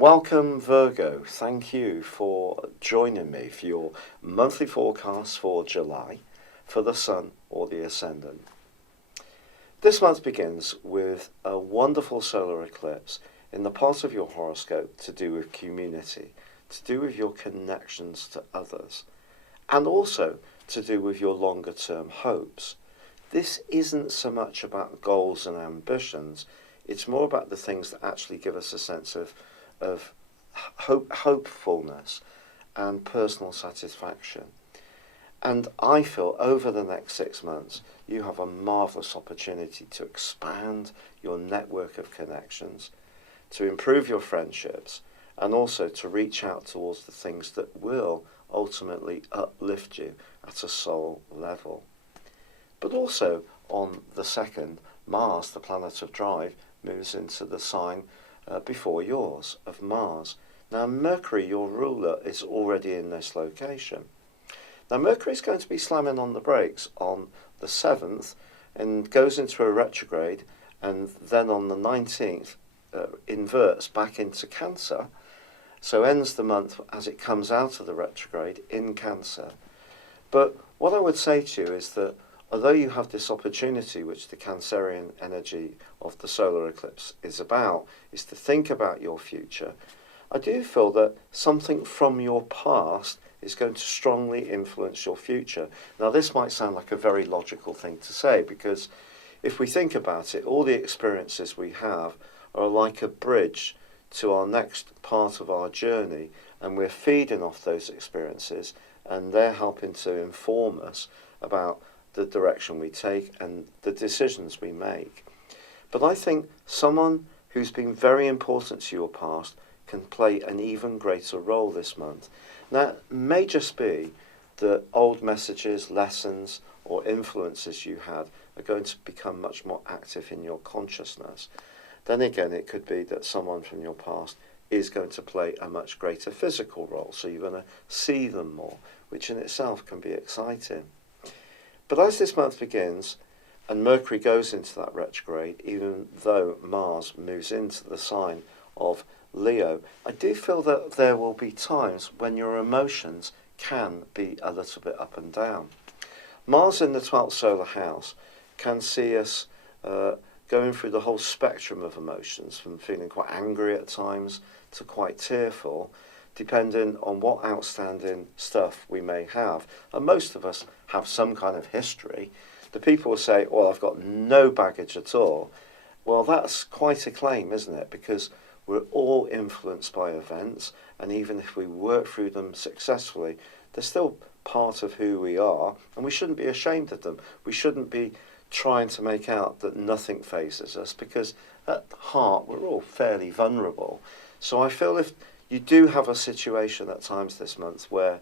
Welcome, Virgo. Thank you for joining me for your monthly forecast for July for the Sun or the Ascendant. This month begins with a wonderful solar eclipse in the part of your horoscope to do with community, to do with your connections to others, and also to do with your longer term hopes. This isn't so much about goals and ambitions, it's more about the things that actually give us a sense of hopefulness and personal satisfaction. And I feel over the next 6 months, you have a marvellous opportunity to expand your network of connections, to improve your friendships, and also to reach out towards the things that will ultimately uplift you at a soul level. But also on the 2nd, Mars, the planet of drive, moves into the sign before yours of Mars. Now Mercury, your ruler, is already in this location. Now Mercury is going to be slamming on the brakes on the 7th and goes into a retrograde, and then on the 19th inverts back into Cancer, so ends the month as it comes out of the retrograde in Cancer. But what I would say to you is that although you have this opportunity, which the Cancerian energy of the solar eclipse is about, is to think about your future, I do feel that something from your past is going to strongly influence your future. Now, this might sound like a very logical thing to say, because if we think about it, all the experiences we have are like a bridge to our next part of our journey, and we're feeding off those experiences, and they're helping to inform us about the direction we take and the decisions we make. But I think someone who's been very important to your past can play an even greater role this month. Now, it may just be that old messages, lessons, or influences you had are going to become much more active in your consciousness. Then again, it could be that someone from your past is going to play a much greater physical role, so you're going to see them more, which in itself can be exciting. But as this month begins, and Mercury goes into that retrograde, even though Mars moves into the sign of Leo, I do feel that there will be times when your emotions can be a little bit up and down. Mars in the 12th solar house can see us going through the whole spectrum of emotions, from feeling quite angry at times to quite tearful, depending on what outstanding stuff we may have. And most of us have some kind of history. The people will say, well, I've got no baggage at all. Well, that's quite a claim, isn't it? Because we're all influenced by events, and even if we work through them successfully, they're still part of who we are, and we shouldn't be ashamed of them. We shouldn't be trying to make out that nothing phases us, because at heart we're all fairly vulnerable. So I feel if you do have a situation at times this month where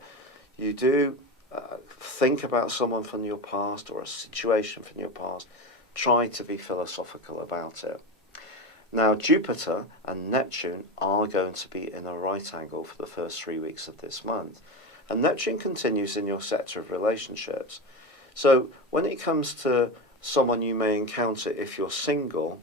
you do think about someone from your past or a situation from your past, try to be philosophical about it. Now, Jupiter and Neptune are going to be in a right angle for the first 3 weeks of this month. And Neptune continues in your sector of relationships. So when it comes to someone you may encounter if you're single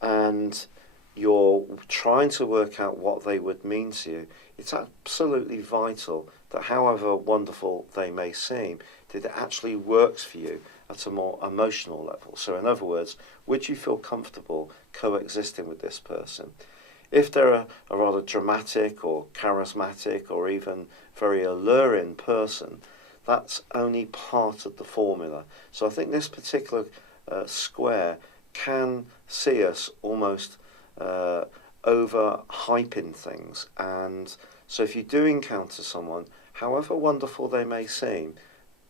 and you're trying to work out what they would mean to you, it's absolutely vital that however wonderful they may seem, that it actually works for you at a more emotional level. So in other words, would you feel comfortable coexisting with this person? If they're a rather dramatic or charismatic or even very alluring person, that's only part of the formula. So I think this particular square can see us almost over-hyping things. And so if you do encounter someone, however wonderful they may seem,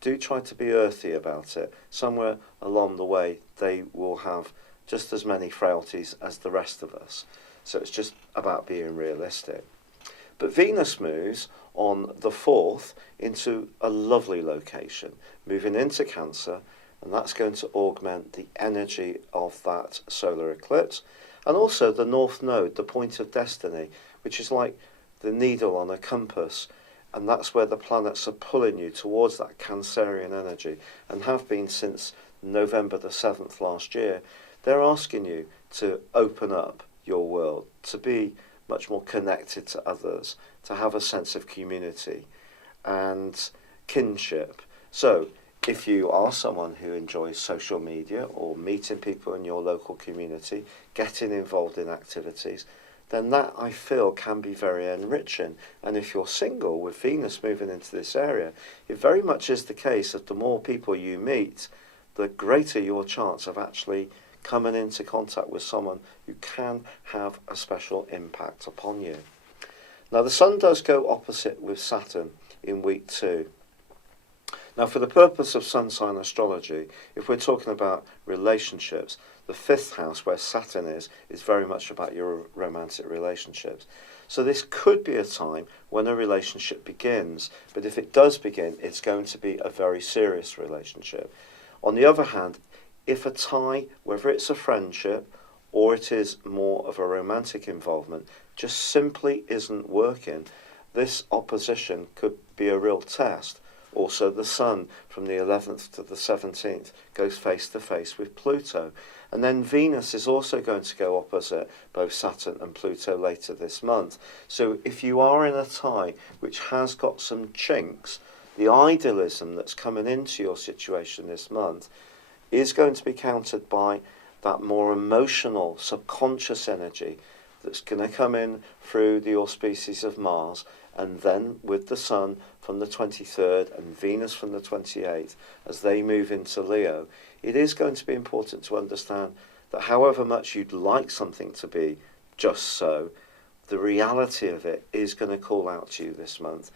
do try to be earthy about it. Somewhere along the way, they will have just as many frailties as the rest of us. So it's just about being realistic. But Venus moves on the 4th into a lovely location, moving into Cancer, and that's going to augment the energy of that solar eclipse. And also the North Node, the point of destiny, which is like the needle on a compass, and that's where the planets are pulling you towards that Cancerian energy, and have been since November the 7th last year. They're asking you to open up your world, to be much more connected to others, to have a sense of community and kinship. So if you are someone who enjoys social media or meeting people in your local community, getting involved in activities, then that, I feel, can be very enriching. And if you're single, with Venus moving into this area, it very much is the case that the more people you meet, the greater your chance of actually coming into contact with someone who can have a special impact upon you. Now, the Sun does go opposite with Saturn in week 2. Now, for the purpose of sun sign astrology, if we're talking about relationships, the 5th house, where Saturn is very much about your romantic relationships. So this could be a time when a relationship begins, but if it does begin, it's going to be a very serious relationship. On the other hand, if a tie, whether it's a friendship or it is more of a romantic involvement, just simply isn't working, this opposition could be a real test. Also, the Sun from the 11th to the 17th goes face to face with Pluto. And then Venus is also going to go opposite both Saturn and Pluto later this month. So if you are in a tie which has got some chinks, the idealism that's coming into your situation this month is going to be countered by that more emotional, subconscious energy that's going to come in through the auspices of Mars, and then with the Sun from the 23rd and Venus from the 28th, as they move into Leo, it is going to be important to understand that however much you'd like something to be just so, the reality of it is going to call out to you this month.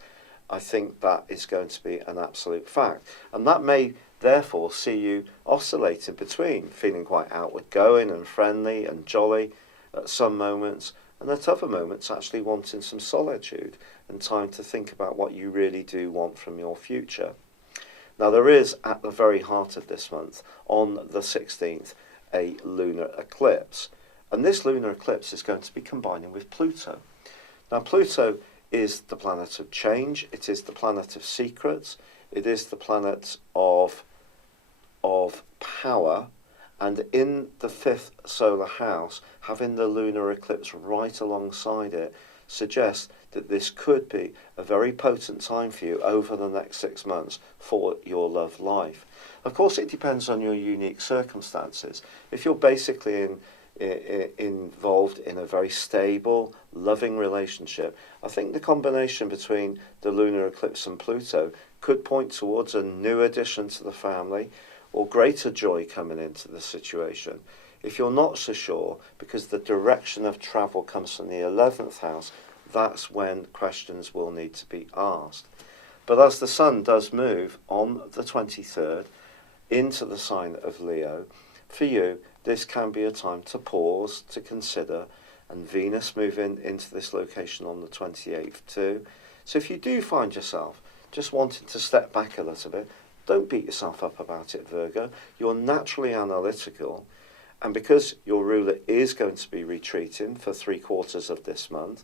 I think that is going to be an absolute fact. And that may therefore see you oscillating between feeling quite outward going and friendly and jolly at some moments, and at other moments actually wanting some solitude and time to think about what you really do want from your future. Now, there is, at the very heart of this month, on the 16th, a lunar eclipse. And this lunar eclipse is going to be combining with Pluto. Now, Pluto is the planet of change, it is the planet of secrets, it is the planet of power, and in the 5th solar house, having the lunar eclipse right alongside it suggests that this could be a very potent time for you over the next 6 months for your love life. Of course, it depends on your unique circumstances. If you're basically involved in a very stable, loving relationship, I think the combination between the lunar eclipse and Pluto could point towards a new addition to the family or greater joy coming into the situation. If you're not so sure, because the direction of travel comes from the 11th house, that's when questions will need to be asked. But as the Sun does move on the 23rd into the sign of Leo, for you, this can be a time to pause, to consider, and Venus moving into this location on the 28th too. So if you do find yourself just wanting to step back a little bit, don't beat yourself up about it, Virgo. You're naturally analytical, and because your ruler is going to be retreating for 3/4 of this month,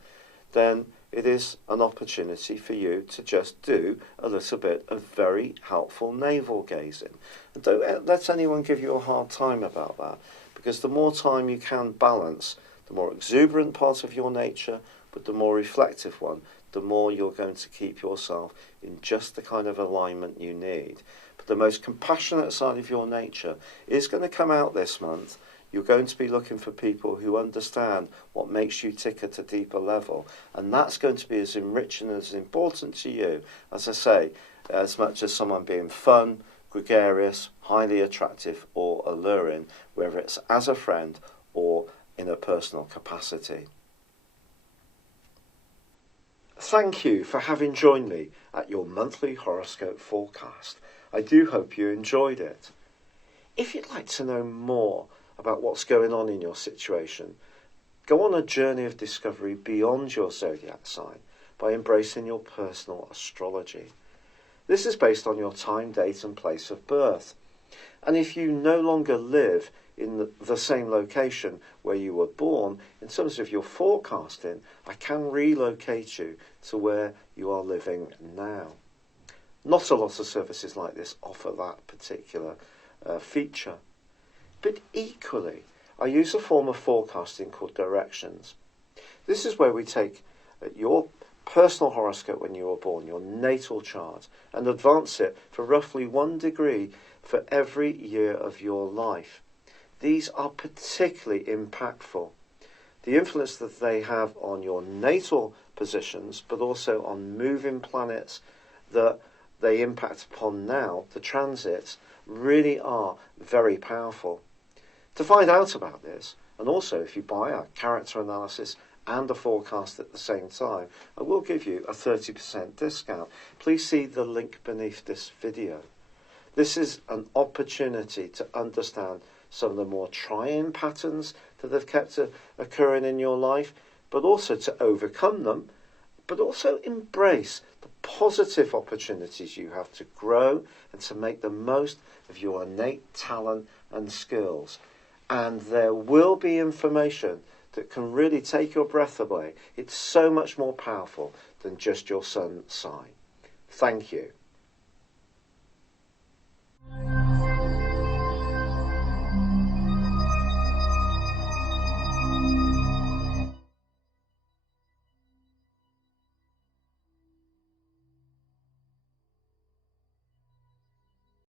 then it is an opportunity for you to just do a little bit of very helpful navel gazing. And don't let anyone give you a hard time about that, because the more time you can balance the more exuberant part of your nature with the more reflective one, the more you're going to keep yourself in just the kind of alignment you need. But the most compassionate side of your nature is going to come out this month. You're going to be looking for people who understand what makes you tick at a deeper level, and that's going to be as enriching and as important to you, as I say, as much as someone being fun, gregarious, highly attractive or alluring, whether it's as a friend or in a personal capacity. Thank you for having joined me at your monthly horoscope forecast. I do hope you enjoyed it. If you'd like to know more about what's going on in your situation, go on a journey of discovery beyond your zodiac sign by embracing your personal astrology. This is based on your time, date and place of birth. And if you no longer live in the same location where you were born, in terms of your forecasting, I can relocate you to where you are living now. Not a lot of services like this offer that particular feature. But equally, I use a form of forecasting called directions. This is where we take your personal horoscope when you were born, your natal chart, and advance it for roughly 1 degree for every year of your life. These are particularly impactful. The influence that they have on your natal positions, but also on moving planets that they impact upon now, the transits, really are very powerful. To find out about this, and also if you buy a character analysis and a forecast at the same time, I will give you a 30% discount. Please see the link beneath this video. This is an opportunity to understand some of the more trying patterns that have kept occurring in your life, but also to overcome them, but also embrace the positive opportunities you have to grow and to make the most of your innate talent and skills. And there will be information that can really take your breath away. It's so much more powerful than just your sun sign. Thank you.